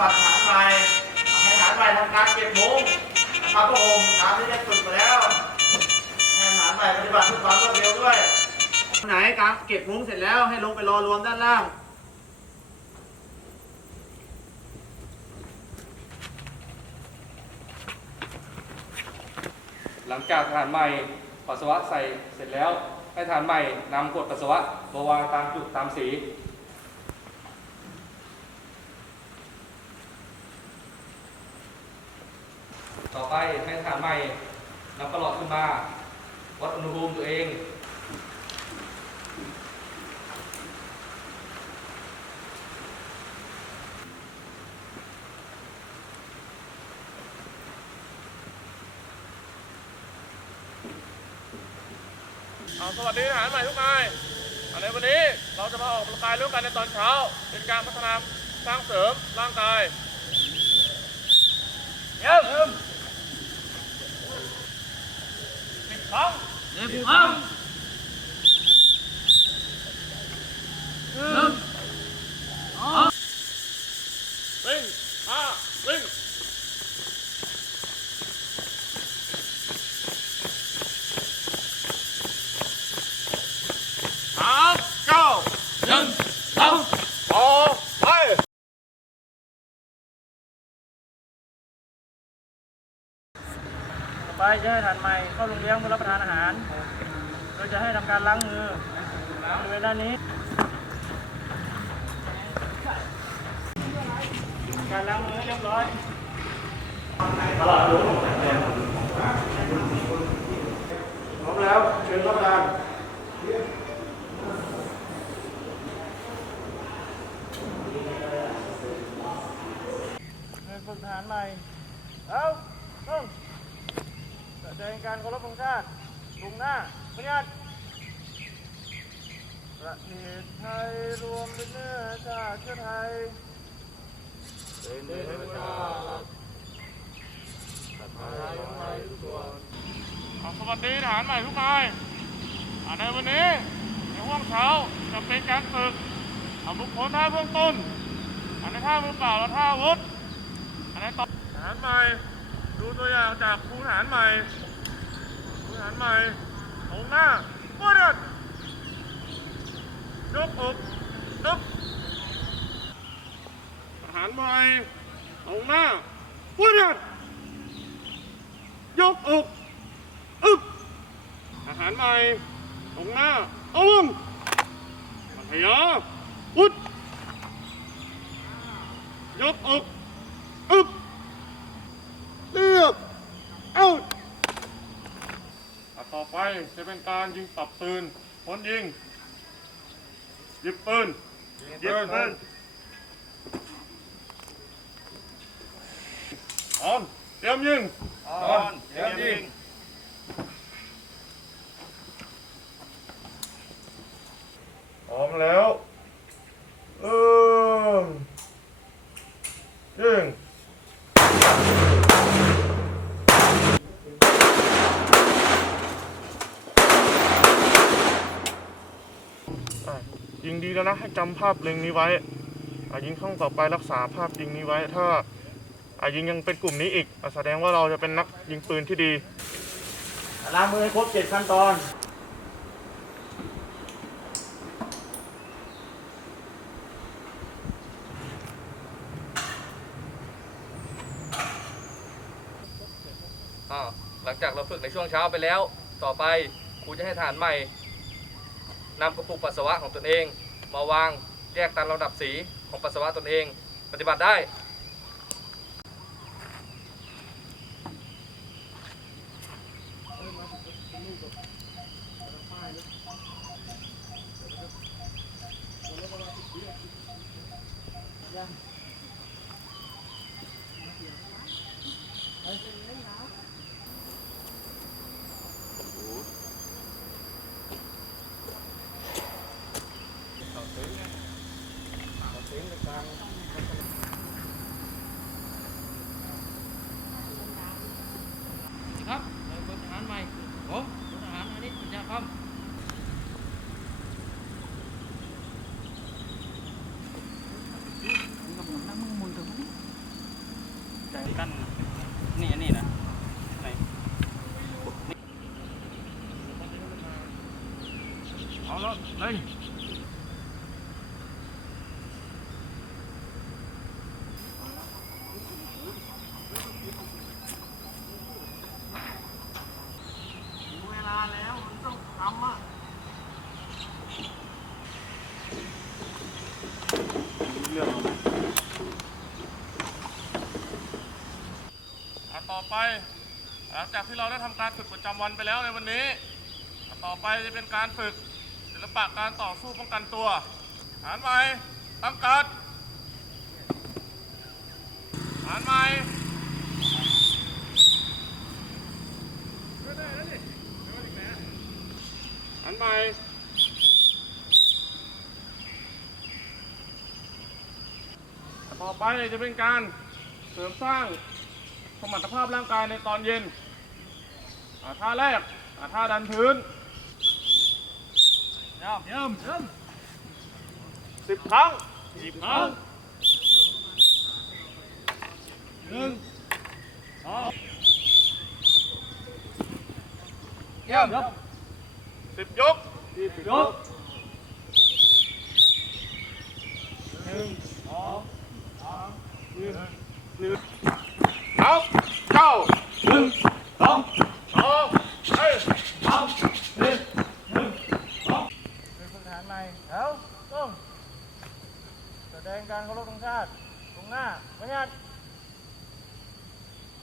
วัดฐานใหม่ให้ฐานใหม่ทำการเก็บมุ้งพับผ้าห่มตามที่ได้ฝึกมาแล้วให้ฐานใหม่ปฏิบัติเพื่อความรวดเร็วด้วยไหนการเก็บมุ้งเสร็จแล้วให้ลงไปรอรวมด้านล่างหลังจากฐานใหม่ปัสสาวะใส่เสร็จแล้ว ให้ฐานใหม่นำกดปัสสาวะมาวางตามจุดตามสี ให้ทหารใหม่นำประหลอดขึ้นมา วัดอุณหภูมิตัวเอง เอาสวัสดีทหารใหม่ทุกนายอ่าในวันนี้เราจะมาออกกำลังกายร่วมกันในตอนเช้า เป็นการพัฒนาสร้างเสริมร่างกายเยี่ยมหนึ่ง สองหนึ่งสองวิ่งห้าวิ่ง สามเก้าหนึ่งสองสองไป ต่อ ไปจะให้ทานใหม่เข้าโรงเลี้ยงเพื่อรับประทานอาหาร โดยจะให้ทำการล้างมือบริเวณด้านนี้ การล้างมือเรียบร้อยตลอดดูพร้อมแล้วเชิญรับประทานเงินฝึกทหารใหม่ เอาต้อง แสดงการเคารพธงชาติลงหน้าพยาธิ ประเทศไทยรวมเป็นเนื้อชาติเชื้อไทย เป็นเนื้อชาติไทยทุกส่วนเอาสวัสดีทหารใหม่ทุกนายอ่าในวันนี้ในห้วงเช้าจะเป็นการฝึกเอาบุคคลท่าเบื้องต้นอันในท่ามือเปล่าและท่าอาวุธอันในต่อทหารใหม่ดูตัวอย่างจากครูทหารใหม่ครูทหารใหม่ตรงหน้าปวด ยกอกยกทหารใหม่ตรงหน้าปวดยกอกอึบอาหารใหม่ตรงหน้าเอาลงมัธยาอุดยกอกอึบเรียบเอาต่อไปจะเป็นการยิงปรับปืนพ้นยิง หยิบปืนหยิบปืนออนเตรียมยิงออนเตรียมยิงพร้อมแล้วเออยิงอะยิงดีแล้วนะ ให้ จำภาพล็งนี้ไว้อยิงครั้งต่อไปรักษาภาพยิงนี้ไว้ ถ้าอะยิงยังเป็นกลุ่มนี้อีกแสดงว่าเราจะเป็นนักยิงปืนที่ดีล้างมือให้ครบเจ็ดขั้นตอนอ่าหลังจากเราฝึกในช่วงเช้าไปแล้ว ต่อไปครูจะให้ทหารใหม่นำกระปุกปัสสาวะของตนเอง มาวางแยกตามลำดับสีของปัสสาวะตนเอง ปฏิบัติได้ ครับเราเป็นทหารใหม่ผมทหารอันนี้ปัญญาคำใจกันนี่อันนี้นะไหน เอาแล้วเร่ง เวลาแล้วมันต้องทำอะ อะต่อไป หลังจากที่เราได้ทำการฝึกประจำวันไปแล้วในวันนี้ ต่อไปจะเป็นการฝึกศิลปะการต่อสู้ป้องกันตัวฐานใหม่ตั้งการดฐานใหม่านใหม่ต่อไปจะเป็นการเสริมสร้าง สมรรถภาพร่างกายในตอนเย็นอ่าท่าแรกอ่าท่าดันพื้นย่ำย่ำย่ำสิบครั้งสิบครั้งหนึ่งสองย่ำสิบยกสิบยกหนึ่งสองสามสี่หนึ่งเอาเข้า หนึ่งสองสองเฮ้ยสามสี่หนึ่งสองเป็นฝึกทหารใหม่แถวต้งแสดงการเคารพธงชาติตรงหน้าพยัญชนะ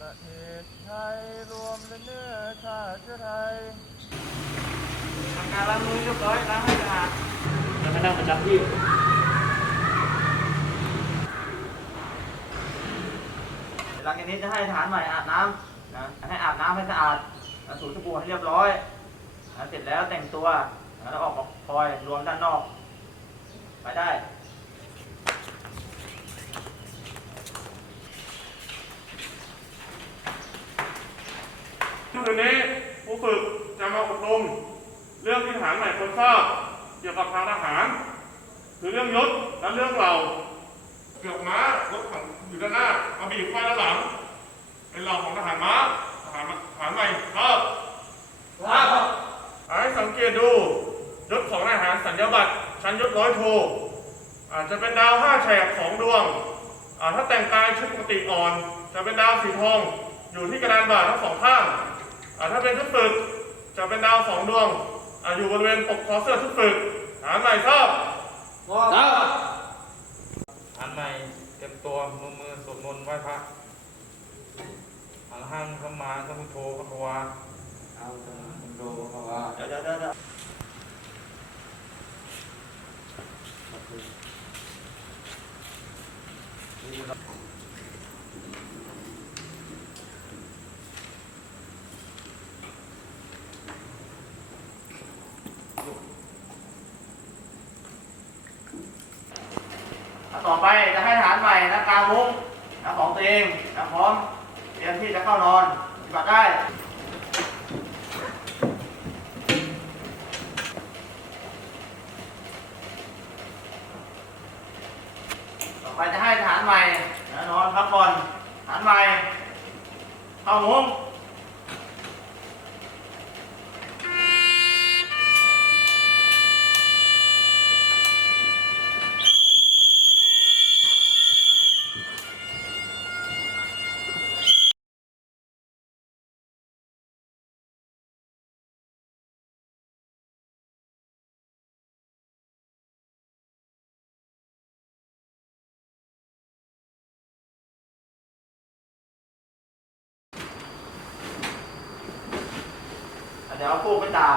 ประเทศไทยรวมและเนื้อชาติไทยทำการล้างมือเรียบร้อยล้างให้สะอาดแล้วไปนั่งประจำที่หลังจากนี้จะให้ทหารใหม่อาบน้ำ นะให้อาบน้ำให้สะอาดแล้วถูสบู่ให้เรียบร้อยนะเสร็จแล้วแต่งตัวแล้วออกมาคอยรวมด้านนอก ไปได้คืนนี้ผู้ฝึกจะมาอบรมเรื่องที่ทหารใหม่ควรทราบเกี่ยวกับทางทหาร คือเรื่องยศและเรื่องเหล่าเกือกม้ารถถังอยู่ด้านหน้ามาบีบไฟด้านหลัง เป็นเหล่าของทหารม้าทหารทหารใหม่ครับให้สังเกตดูยศของทหารสัญญาบัตรชั้นยศ ร้อยโทอาจจะเป็นดาวห้าแฉกสองดวงอ่าถ้าแต่งกายชุดปกติอ่อน จะเป็นดาวสีทองอยู่ที่กระดานบ่าทั้งสองข้างอ่าถ้าเป็นชุดฝึกจะเป็นดาวสองดวงอ่าอยู่บริเวณปกคอเสื้อชุดฝึกฐานใหม่ทราบอันใหม่เก็บตัวมือมือสวดมนต์ไหว้พระอัลหังสัมมาสัมพุทโธพระควาเดี๋ยวเดี๋ยวเดี๋ยวเดี๋ยว ต่อไปจะให้ทหารใหม่นะกางมุ้งนะของตัวเองนะพร้อมเตรียมที่จะเข้านอนปฏิบัติได้ต่อไปจะให้ทหารใหม่นะนอนพักผ่อนทหารใหม่เข้ามุ้ง เดี๋ยวพูดไม่ตาม